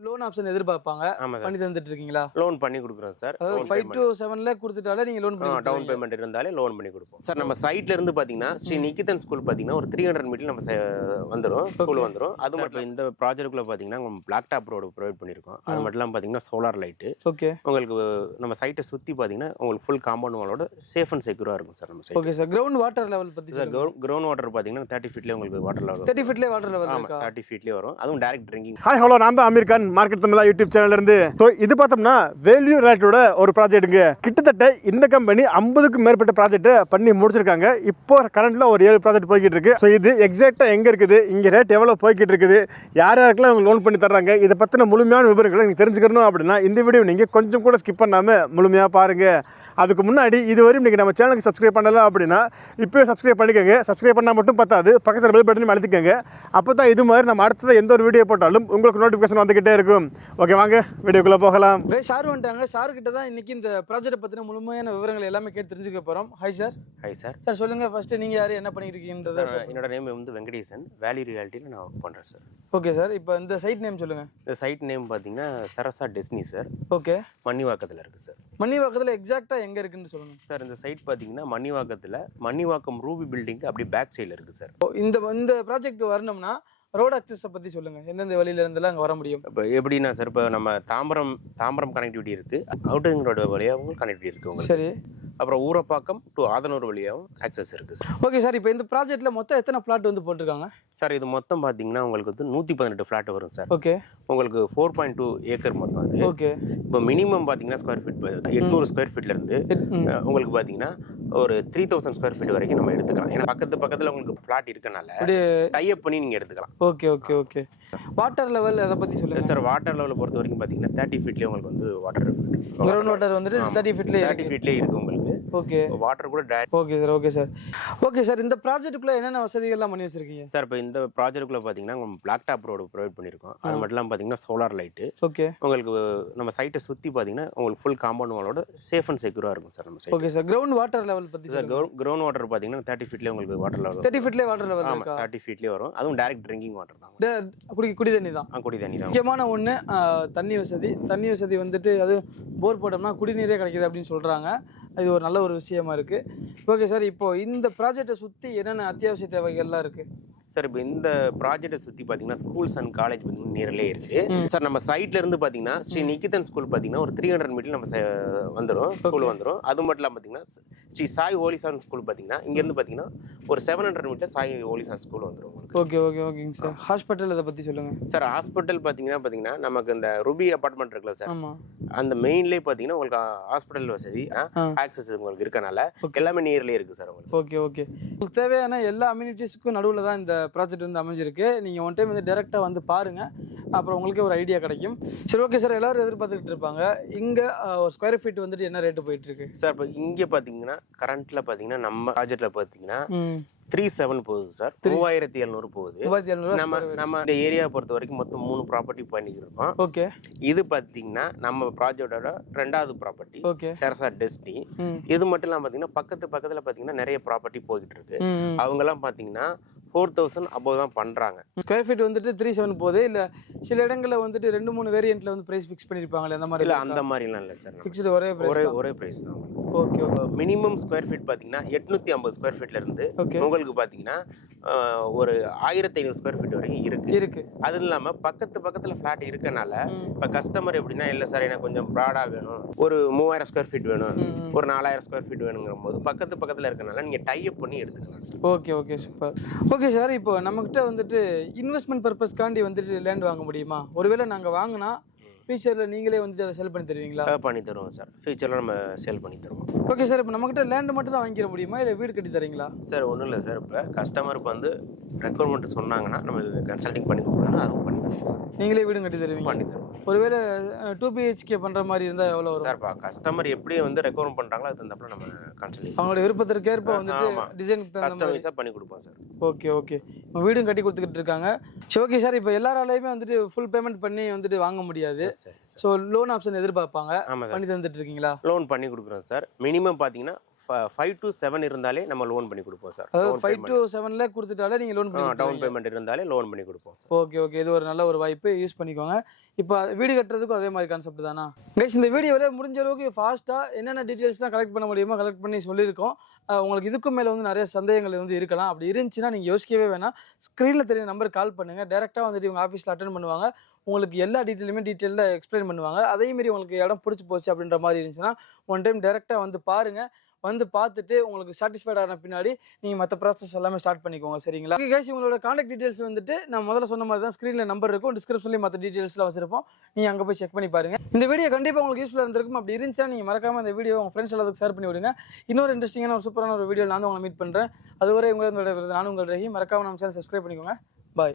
lo loan option எதிர்பார்ப்பாங்க பண்ணி தந்துட்டு இருக்கீங்களா லோன் பண்ணி கொடுக்குறோம் சார் ஃபைவ் டு செவன்ல கொடுத்துட்டாலே நீங்க லோன் டவுன் பேமெண்ட் இருந்தாலே லோன் பண்ணி கொடுப்போம் சார் நம்ம சைட்ல இருந்து பாத்தீங்கன்னா ஸ்ரீ நிகிதன் ஸ்கூல் பாத்தீங்கன்னா ஒரு த்ரீ ஹண்ட்ரட் மீட்டர் நம்ம வந்துடும் ஸ்கூல் வந்துடும் அது மட்டும் இந்த ப்ராஜெக்ட்ல பாத்தீங்கன்னா பிளாக் டாப் ரோடு ப்ரொவைட் பண்ணிருக்கோம் அது மட்டும் இல்லாம பாத்தீங்கன்னா சோலார் லைட் ஓகே உங்களுக்கு நம்ம சைட்டை சுத்தி பாத்தீங்கன்னா உங்களுக்கு ஃபுல் காம்பவுண்ட் வாலோட சேஃப் அண்ட் செக்யூரா இருக்கும் சார் நம்ம okay sir ground water level பத்தி சார் கிரவுண்ட் வாட்டர் பாத்தீங்கன்னா தேர்ட்டி ஃபீட்ல உங்களுக்கு water level thirty ஃபீட்ல water level thirty ஃபீட்லயே வரும் அதுவும் டைரக்ட் ட்ரிங்கிங் ஹாய் ஹலோ நான் அமீர் கான் மார்க் மார்க்கெட் தமிழா யூடியூப் சேனல் இருந்து இது பார்த்தோம்னா வேல்யூ ரேட்டோட ஒரு ப்ராஜெக்ட்டுங்க கிட்டத்தட்ட இந்த கம்பெனி ஐம்பதுக்கு மேற்பட்ட ப்ராஜெக்ட் பண்ணி முடிச்சிருக்காங்க இப்போ கரண்ட்ல ஒரு ஏழு ப்ராஜெக்ட் போய்கிட்டு இருக்கு ஸோ இது எக்ஸாக்டா எங்க இருக்குது இங்க ரேட் எவ்வளவு போய்கிட்டு இருக்குது யார் யாருக்கெல்லாம் அவங்க லோன் பண்ணி தர்றாங்க இதை பத்தின முழுமையான விவரங்களை நீங்க தெரிஞ்சுக்கணும் அப்படின்னா இந்த வீடியோ நீங்க கொஞ்சம் கூட ஸ்கிப் பண்ணாம முழுமையா பாருங்க அதுக்கு முன்னாடி இதுவரை இன்றைக்கி நம்ம சேனலுக்கு சப்ஸ்கிரைப் பண்ணலாம் அப்படின்னா இப்போயும் சப்ஸ்கிரைப் பண்ணிக்கோங்க சப்ஸ்கிரைப் பண்ணால் மட்டும் பத்தாது பக்கத்தில் பெல் பட்டனும் அழுத்திக்கோங்க அப்போ தான் இது மாதிரி நம்ம அடுத்தது எந்த ஒரு வீடியோ போட்டாலும் உங்களுக்கு நோட்டிஃபிகேஷன் வந்துக்கிட்டே இருக்கும் ஓகே வாங்க வீடியோக்குள்ளே போகலாம் ஹே சார் வந்துட்டாங்க சார் சார்கிட்ட தான் இன்றைக்கி இந்த ப்ராஜெக்ட் பற்றின முழுமையான விவரங்கள் எல்லாமே கேட்டு தெரிஞ்சுக்க போகிறோம் hi sir hi sir sir சொல்லுங்கள் ஃபஸ்ட்டு நீங்கள் யார் என்ன பண்ணியிருக்கீங்கன்றது என்னோட நேம் வந்து வெங்கடேசன் வேலி ரியாலிட்டியில் நான் பண்ணுறேன் சார் ஓகே சார் இப்போ இந்த சைட் நேம் சொல்லுங்கள் இந்த சைட் நேம் பார்த்தீங்கன்னா சரசா டெஸ்னி சார் ஓகே வாக்கத்தில் இருக்குது சார் வாக்கத்தில் எக்ஸாக்டாக எங்க இருக்குன்னு சொல்லணும் சார் இந்த சைட் பாத்தீங்கன்னா மணிவாக்கத்துல மணிவாக்கம் ரூபி பில்டிங் அப்படி பேக் சைடுல இருக்கு சார் இந்த இந்த ப்ராஜெக்ட் வரணும்னா ரோடு அக்சஸை பற்றி சொல்லுங்கள் எந்தெந்த வழியில இருந்தெல்லாம் அங்கே வர முடியும் இப்போ எப்படின்னா சார் இப்போ நம்ம தாம்பரம் தாம்பரம் கனெக்டிவிட்டி இருக்குது அவுட்டிங் ரோடு வழியாகவும் கனெக்டிவிட்டி இருக்குது சரி அப்புறம் ஊரப்பாக்கம் டு ஆதனூர் வழியாகவும் ஆக்சஸ் இருக்குது சார் ஓகே சார் இப்போ இந்த ப்ராஜெக்ட்டில் மொத்தம் எத்தனை ஃப்ளாட் வந்து போட்டிருக்காங்க சார் இது மொத்தம் பார்த்தீங்கன்னா உங்களுக்கு வந்து நூற்றி பதினெட்டு ஃப்ளாட் வரும் சார் ஓகே உங்களுக்கு ஃபோர் பாயிண்ட் டூ ஏக்கர் மொத்தம் அது ஓகே இப்போ மினிமம் பார்த்தீங்கன்னா ஸ்கொயர் ஃபீட் எட்நூறு ஸ்கொயர் ஃபீட்லேருந்து உங்களுக்கு பார்த்தீங்கன்னா ஒரு த்ரீ தௌசண்ட் ஸ்கொயர் ஃபீட் வரைக்கும் நம்ம எடுத்துக்கலாம் ஏன்னா பக்கத்து பக்கத்தில் உங்களுக்கு ஃப்ளாட் இருக்கனால டைப் பண்ணி நீங்கள் எடுத்துக்கலாம் okay okay okay water level அதை பற்றி சொல்லுங்கள் சார் வாட்டர் லெவலை பொறுத்த வரைக்கும் பார்த்தீங்கன்னா தேர்ட்டி ஃபீட்லேயே உங்களுக்கு வந்து வாட்டர் கிரௌண்ட் வாட்டர் வந்துட்டு தேர்ட்டி ஃபீட்லேயே தேர்ட்டி ஃபீட்லேயே இருக்கு ஓகே வாட்டர் கூட date okay sir okay sir okay sir இந்த ப்ராஜெக்ட்டுக்குள்ள என்னென்ன வசதிகள்லாம் பண்ணி வச்சிருக்கீங்க சார் இப்போ இந்த ப்ராஜெக்ட்டுக்குள்ள பார்த்தீங்கன்னா பிளாக் டாப் ரோடு ப்ரொவைட் பண்ணியிருக்கோம் அது மட்டும் பார்த்தீங்கன்னா சோலார் லைட்டு ஓகே உங்களுக்கு நம்ம சைட்டை சுற்றி பார்த்தீங்கன்னா உங்களுக்கு ஃபுல் காம்பவுண்ட் சேஃப் அண்ட் செக்யூராக இருக்கும் sir okay sir ground water level பற்றி சார் கிரவுண்ட் வாட்டர் பார்த்தீங்கன்னா தேர்ட்டி ஃபீட்லேயே உங்களுக்கு water level thirty ஃபீட்லேயே water level ஆமாம் தேர்ட்டி ஃபீட்லேயே வரும் அதுவும் டேரக்ட் ட்ரிங்கிங் வாட்டர் தான் குடி குடி தண்ணி தான் குடி தண்ணி தான் முக்கியமான ஒன்று தண்ணி வசதி தண்ணி வசதி வந்துட்டு அது போர் போட்டோம்னா குடிநீரே கிடைக்குது அப்படின்னு சொல்கிறாங்க இது ஒரு நல்ல ஒரு விஷயமா இருக்குது ஓகே சார் இப்போது இந்த ப்ராஜெக்ட்டை சுற்றி என்னென்ன அத்தியாவசிய தேவைகள்லாம் இருக்குது சார் இப்போ இந்த ப்ராஜெக்டை சுற்றி பார்த்தீங்கன்னா ஸ்கூல்ஸ் அண்ட் காலேஜ் வந்து நேரிலே இருக்கு சார் நம்ம சைட்ல இருந்து பார்த்தீங்கன்னா ஸ்ரீ நிகிதன் ஸ்கூல் பார்த்தீங்கன்னா ஒரு த்ரீ ஹண்ட்ரட் நம்ம வந்துடும் ஸ்கூல் வந்துரும் அது மட்டும் இல்லாமல் பார்த்தீங்கன்னா ஸ்ரீ சாய் ஹோலிசான் ஸ்கூல் பார்த்தீங்கன்னா இங்கேருந்து பார்த்தீங்கன்னா ஒரு seven hundred metre Sai ஹோலிசான் school வந்துடும் ஓகே ஓகே ஓகேங்க சார் ஹாஸ்பிட்டல் அதை பற்றி சொல்லுங்கள் சார் ஹாஸ்பிட்டல் பார்த்தீங்கன்னா பார்த்தீங்கன்னா நமக்கு இந்த ரூபி அப்பார்ட்மெண்ட் இருக்குல்ல சார் அந்த மெயின்லேயே பார்த்தீங்கன்னா உங்களுக்கு ஹாஸ்பிட்டல் வசதி ஆக்சஸ் உங்களுக்கு இருக்கனால எல்லாமே நியர்லேயே இருக்குது சார் ஓகே ஓகே உங்களுக்கு தேவையான எல்லா அம்யூனிட்டிஸுக்கும் நடுவில் தான் இந்த ப்ராஜெக்ட் வந்து அமைஞ்சிருக்கு நீங்கள் ஒன் டைம் வந்து டேரெக்டாக வந்து பாருங்கள் அப்புறம் உங்களுக்கே ஒரு ஐடியா கிடைக்கும் சரி ஓகே சார் எல்லோரும் எதிர்பார்த்துக்கிட்டு இருப்பாங்க இங்கே ஸ்கொயர் ஃபீட் வந்துட்டு என்ன ரேட்டு போயிட்டுருக்கு சார் இப்போ இங்கே பார்த்தீங்கன்னா கரண்ட்டில் பார்த்தீங்கன்னா நம்ம ப்ராஜெக்டில் பார்த்தீங்கன்னா த்ரீ செவன் போகுது சார் மூவாயிரத்தி எழுநூறு போகுது நம்ம நம்ம இந்த ஏரியா பொறுத்த வரைக்கும் மொத்தம் மூணு ப்ராப்பர்ட்டி பண்ணிக்கிட்டு ஓகே இது பார்த்தீங்கன்னா நம்ம ப்ராஜெக்டோட ரெண்டாவது ப்ராப்பர்ட்டி ஓகே சரசா டெஸ்டி இது மட்டும் இல்லாம பாத்தீங்கன்னா பக்கத்து பக்கத்தில் பார்த்தீங்கன்னா நிறைய ப்ராப்பர்ட்டி போய்கிட்டு இருக்கு அவங்க எல்லாம் பாத்தீங்கன்னா ஃபோர் தௌசண்ட் அப்போ தான் பண்ணுறாங்க ஸ்கொயர் ஃபீட் வந்துட்டு த்ரீ செவன் போதே இல்லை சில இடங்களில் வந்துட்டு ரெண்டு மூணு வேரியண்ட்டில் வந்து ப்ரைஸ் ஃபிக்ஸ் பண்ணியிருப்பாங்களே அந்த மாதிரி இல்லை அந்த மாதிரிலாம் இல்லை சார் ஃபிக்ஸ்டு ஒரே ஒரே ஒரே ப்ரைஸ் தான் okay okay minimum square feet பார்த்தீங்கன்னா எட்நூற்றி ஐம்பது ஸ்கொயர் ஃபீட்லேருந்து ஓகே உங்களுக்கு பார்த்தீங்கன்னா ஒரு ஆயிரத்தி ஐநூறு ஸ்கொயர் ஃபீட் வரைக்கும் இருக்குது இருக்குது அது இல்லாமல் பக்கத்து பக்கத்தில் ஃப்ளாட் இருக்கனால இப்போ கஸ்டமர் எப்படின்னா இல்லை சார் எனக்கு கொஞ்சம் ப்ராடாக வேணும் ஒரு மூவாயிரம் ஸ்கொயர் ஃபீட் வேணும் ஒரு நாலாயிரம் ஸ்கொயர் ஃபீட் வேணுங்கிற போது பக்கத்து பக்கத்தில் இருக்கனால நீங்கள் டைப் பண்ணி எடுத்துக்கலாம் sir okay okay super okay sir இப்போ நம்மக்கிட்ட வந்துட்டு இன்வெஸ்ட்மெண்ட் பர்பஸ்க்காண்டி வந்துட்டு லேண்ட் வாங்க முடியுமா ஒருவேளை நாங்கள் வாங்கினா ஃபியூச்சரில் நீங்களே வந்து அதை செல் பண்ணி தருவீங்களா பண்ணி தருவோம் சார் ஃபியூச்சரில் நம்ம சேல் பண்ணி தருவோம் ஓகே சார் இப்போ நம்மகிட்ட லேண்டு மட்டும் தான் வாங்கிக்கிற முடியுமா இல்லை வீடு கட்டி தரீங்களா சார் ஒன்றும் இல்லை சார் இப்போ கஸ்டமருக்கு வந்து ரெக்குவயர்மெண்ட் சொன்னாங்கன்னா நம்ம கன்சல்டிங் பண்ணி கொடுக்கணும் அதுவும் பண்ணி தருவோம் சார் நீங்களே வீடும் கட்டி தருவீங்க பண்ணி தருவோம் ஒருவேளை டூ பிஹெச்கே பண்ணுற மாதிரி இருந்தால் எவ்வளோ சார் சார்ப்பா கஸ்டமர் எப்படி வந்து ரெக்குவர் பண்ணுறாங்களோ அது தந்தப்பில் நம்ம கன்சல்டிங் அவங்களோட விருப்பத்திற்கேற்ப வந்து டிசைன் கஸ்டமைஸாக பண்ணி கொடுப்போம் சார் ஓகே ஓகே வீடும் கட்டி கொடுத்துக்கிட்டு இருக்காங்க ஓகே சார் இப்போ எல்லாராலையுமே வந்துட்டு ஃபுல் பேமெண்ட் பண்ணி வந்துட்டு வாங்க முடியாது ஸோ லோன் ஆப்ஷன் எதிர்பார்ப்பாங்க பண்ணி தந்துட்டு இருக்கீங்களா லோன் பண்ணி கொடுக்குறோம் சார் மினிமம் பார்த்தீங்கன்னா ஃபைவ் டு செவன் இருந்தாலே நம்ம லோன் பண்ணி கொடுப்போம் சார் அதாவது ஃபைவ் டு செவன்ல கொடுத்துட்டாலே நீங்கள் லோன் பண்ணி டவுன் பேமெண்ட் இருந்தாலே லோன் பண்ணி கொடுப்போம் ஓகே ஓகே இது ஒரு நல்ல ஒரு வாய்ப்பு யூஸ் பண்ணிக்கோங்க இப்போ வீடு கட்டுறதுக்கும் அதே மாதிரி கான்செப்ட் தானா கேஸ் இந்த வீடியோவில் முடிஞ்ச ஃபாஸ்ட்டாக என்னென்ன டீட்டெயில்ஸ் கலெக்ட் பண்ண முடியுமோ கலெக்ட் பண்ணி சொல்லியிருக்கோம் உங்களுக்கு இதுக்கும் மேலே வந்து நிறைய சந்தேகங்கள் வந்து இருக்கலாம் அப்படி இருந்துச்சுன்னா நீங்கள் யோசிக்கவே வேணாம் ஸ்க்ரீனில் தெரிய நம்பர் கால் பண்ணுங்கள் டேரெக்டாக வந்துட்டு இவங்க ஆஃபீஸில் அட்டன் பண்ணுவாங்க உங்களுக்கு எல்லா டீட்டெயிலுமே டீட்டெயிலில் எக்ஸ்பிளைன் பண்ணுவாங்க அதேமாரி உங்களுக்கு இடம் பிடிச்சி போச்சு அப்படின்ற மாதிரி இருந்துச்சுன்னா ஒன் டைம் டேரெக்டாக வந்து பாருங்கள் வந்து பார்த்துட்டு உங்களுக்கு சாட்டிஸ்ஃபைட் ஆன பின்னாடி நீங்கள் மற்ற ப்ராசஸ் எல்லாமே ஸ்டார்ட் பண்ணிக்கோங்க சரிங்களா கேஷ் உங்களோட காண்டாக்ட் டீடெயில்ஸ் வந்துட்டு நான் முதல்ல சொன்ன மாதிரி தான் ஸ்க்ரீனில் நம்பர் இருக்கும் டிஸ்கிரிப்ஷன்லேயும் மற்ற டீடெயில்ஸில் வச்சிருப்போம் நீங்கள் அங்கே போய் செக் பண்ணி பாருங்க இந்த வீடியோ கண்டிப்பாக உங்களுக்கு யூஸ்ஃபுல்லாக இருந்திருக்கும் அப்படி இருந்துச்சா நீங்கள் மறக்காம இந்த வீடியோ உங்கள் ஃப்ரெண்ட்ஸ் எல்லாத்துக்கு ஷேர் பண்ணி விடுங்க இன்னொரு இன்ட்ரெஸ்டிங்கான ஒரு சூப்பரான ஒரு வீடியோ நான் வந்து உங்களை மீட் பண்ணுறேன் அதுவரை உங்களுடைய நானும் உங்கள் மறக்காமல் நம்ம சேனல் சப்ஸ்கிரைப் பண்ணிக்கோங்க